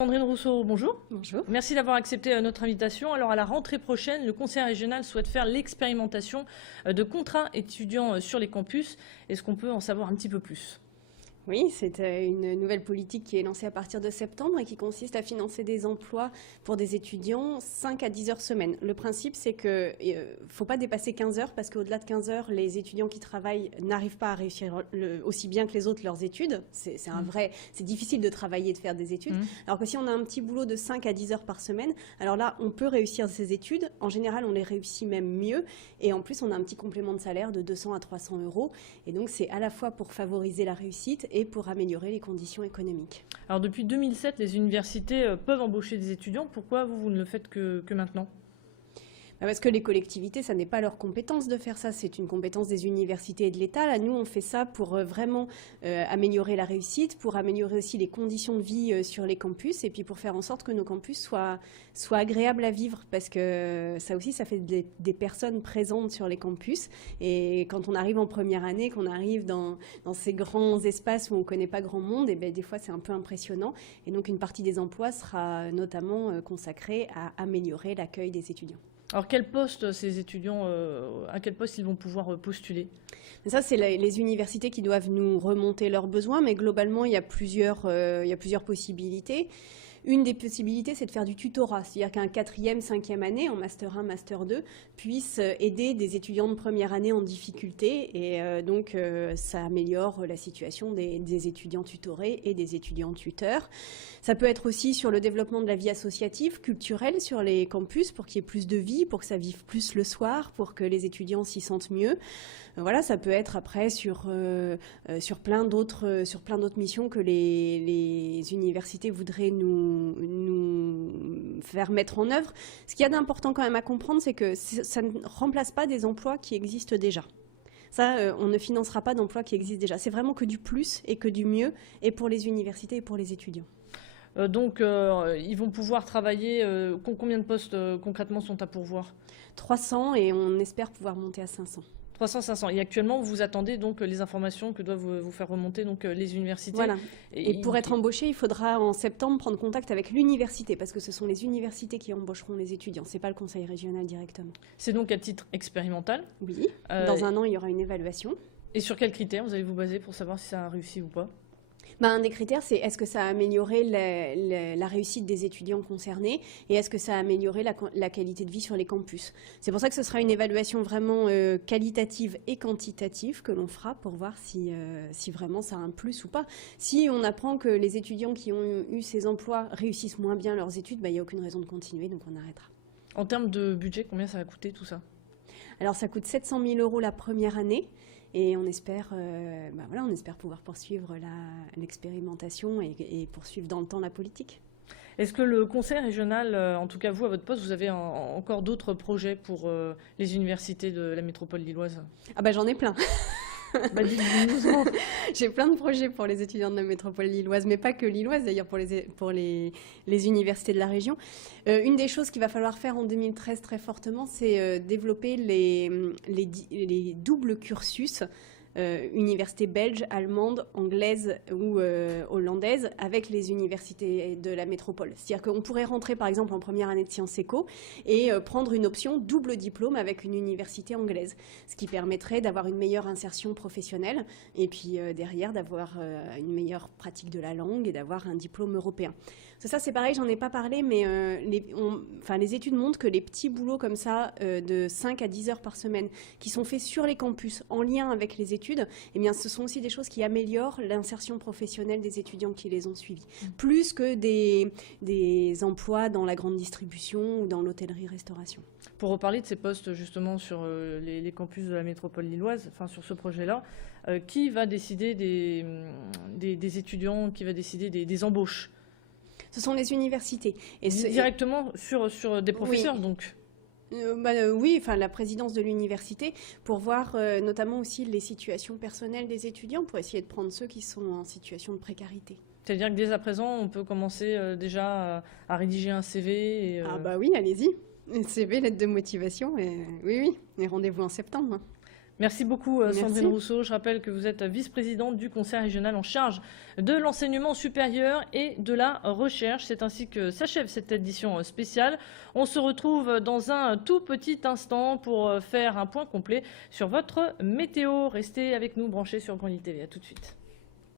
Sandrine Rousseau, bonjour. Bonjour. Merci d'avoir accepté notre invitation. Alors à la rentrée prochaine, le Conseil régional souhaite faire l'expérimentation de contrats étudiants sur les campus. Est-ce qu'on peut en savoir un petit peu plus ? Oui, c'est une nouvelle politique qui est lancée à partir de septembre et qui consiste à financer des emplois pour des étudiants 5 à 10 heures semaine. Le principe, c'est qu'il ne faut pas dépasser 15 heures parce qu'au-delà de 15 heures, les étudiants qui travaillent n'arrivent pas à réussir aussi bien que les autres leurs études. C'est difficile de travailler et de faire des études. Alors que si on a un petit boulot de 5 à 10 heures par semaine, alors là, on peut réussir ses études. En général, on les réussit même mieux. Et en plus, on a un petit complément de salaire de 200 à 300 euros. Et donc, c'est à la fois pour favoriser la réussite et pour améliorer les conditions économiques. Alors depuis 2007, les universités peuvent embaucher des étudiants. Pourquoi vous ne le faites que maintenant ? Parce que les collectivités, ça n'est pas leur compétence de faire ça, c'est une compétence des universités et de l'État. Là, nous, on fait ça pour vraiment améliorer la réussite, pour améliorer aussi les conditions de vie sur les campus et puis pour faire en sorte que nos campus soient agréables à vivre. Parce que ça aussi, ça fait des personnes présentes sur les campus. Et quand on arrive en première année, qu'on arrive dans ces grands espaces où on ne connaît pas grand monde, et bien, des fois, c'est un peu impressionnant. Et donc, une partie des emplois sera notamment consacrée à améliorer l'accueil des étudiants. Alors quel poste ces étudiants, à quel poste ils vont pouvoir postuler ? Ça, c'est les universités qui doivent nous remonter leurs besoins, mais globalement, il y a plusieurs possibilités. Une des possibilités, c'est de faire du tutorat, c'est-à-dire qu'un 4e, 5e année, en Master 1, Master 2, puisse aider des étudiants de première année en difficulté. Et donc, ça améliore la situation des étudiants tutorés et des étudiants tuteurs. Ça peut être aussi sur le développement de la vie associative, culturelle sur les campus, pour qu'il y ait plus de vie, pour que ça vive plus le soir, pour que les étudiants s'y sentent mieux. Voilà, ça peut être après sur plein d'autres missions que les universités voudraient nous faire mettre en œuvre. Ce qu'il y a d'important quand même à comprendre, c'est que ça ne remplace pas des emplois qui existent déjà. Ça, on ne financera pas d'emplois qui existent déjà. C'est vraiment que du plus et que du mieux, et pour les universités et pour les étudiants. Donc, ils vont pouvoir travailler. Combien de postes concrètement sont à pourvoir ? 300 et on espère pouvoir monter à 500. 300, 500. Et actuellement, vous attendez donc les informations que doivent vous faire remonter donc les universités. Voilà. Et pour être embauché, il faudra en septembre prendre contact avec l'université, parce que ce sont les universités qui embaucheront les étudiants. C'est pas le conseil régional directement. C'est donc à titre expérimental ? Oui. Dans un an, il y aura une évaluation. Et sur quels critères vous allez vous baser pour savoir si ça a réussi ou pas ? Un des critères, c'est est-ce que ça a amélioré la réussite des étudiants concernés et est-ce que ça a amélioré la qualité de vie sur les campus. C'est pour ça que ce sera une évaluation vraiment qualitative et quantitative que l'on fera pour voir si vraiment ça a un plus ou pas. Si on apprend que les étudiants qui ont eu ces emplois réussissent moins bien leurs études, il n'y a aucune raison de continuer, donc on arrêtera. En termes de budget, combien ça va coûter tout ça ? Alors ça coûte 700 000 € la première année. Et on espère pouvoir poursuivre l'expérimentation et poursuivre dans le temps la politique. Est-ce que le conseil régional, en tout cas vous, à votre poste, vous avez encore d'autres projets pour les universités de la métropole lilloise ? J'en ai plein. Dites-nous-en. J'ai plein de projets pour les étudiants de la métropole lilloise, mais pas que lilloise d'ailleurs, pour les universités de la région. Une des choses qu'il va falloir faire en 2013 très fortement, c'est développer les doubles cursus, universités belges, allemandes, anglaises ou hollandaises avec les universités de la métropole. C'est-à-dire qu'on pourrait rentrer par exemple en première année de sciences éco et prendre une option double diplôme avec une université anglaise, ce qui permettrait d'avoir une meilleure insertion professionnelle et puis derrière d'avoir une meilleure pratique de la langue et d'avoir un diplôme européen. Ça c'est pareil, j'en ai pas parlé, mais les études montrent que les petits boulots comme ça de 5 à 10 heures par semaine qui sont faits sur les campus en lien avec les études, eh bien, ce sont aussi des choses qui améliorent l'insertion professionnelle des étudiants qui les ont suivis, plus que des emplois dans la grande distribution ou dans l'hôtellerie-restauration. Pour reparler de ces postes justement sur les campus de la métropole lilloise, enfin sur ce projet-là, qui va décider des étudiants, qui va décider des embauches ? Ce sont les universités. Et directement sur des professeurs, oui. Donc oui, la présidence de l'université, pour voir notamment aussi les situations personnelles des étudiants, pour essayer de prendre ceux qui sont en situation de précarité. C'est-à-dire que dès à présent, on peut commencer déjà à rédiger un CV oui, allez-y. Un CV, lettre de motivation, oui, et rendez-vous en septembre. Merci beaucoup Merci. Sandrine Rousseau. Je rappelle que vous êtes vice-présidente du Conseil régional en charge de l'enseignement supérieur et de la recherche. C'est ainsi que s'achève cette édition spéciale. On se retrouve dans un tout petit instant pour faire un point complet sur votre météo. Restez avec nous branchés sur Grand Lille TV. À tout de suite.